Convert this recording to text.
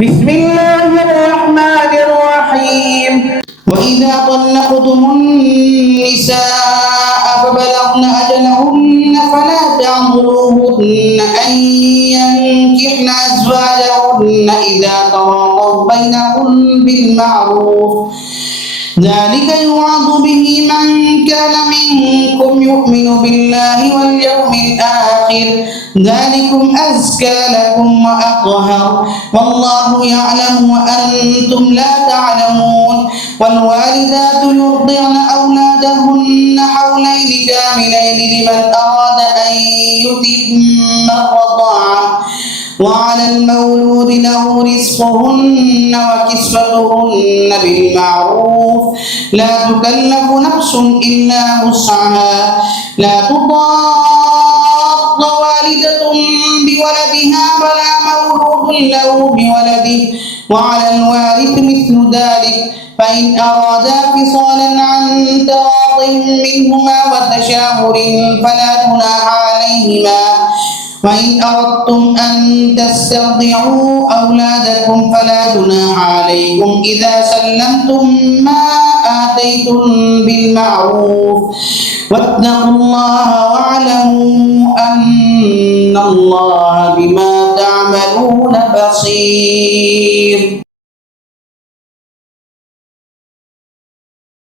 بسم الله الرحمن الرحيم. وإذا طلقتم النساء فبلغن أجلهن فلا تعضلوهن أن ينكحن أزواجهن إذا تراضوا بينهم بالمعروف، ذلك يوعظ به من كان منكم يؤمن بالله واليوم الآخر، ذلكم أزكى لكم وأطهر، والله يعلم وأنتم لا تعلمون. والوالدات يرضعن أولادهن حولين كاملين لمن أراد أن يتم الرضاعة، وعلى المولود له رزقهن وكسوتهن بالمعروف، لا تكلف نفس إلا وسعها، لا تضار والدة بولدها ولا مولود له بولده، وعلى الوارث مثل ذلك، فإن أرادا فصالا عن تراض منهما وتشاور فلا جناح عليهما. وإن أردتم أن تسترضعوا أولادكم فلا جناح عليكم إذا سلمتم ما آتيتم بالمعروف، واتقوا الله واعلموا أن الله بما تعملون بصير.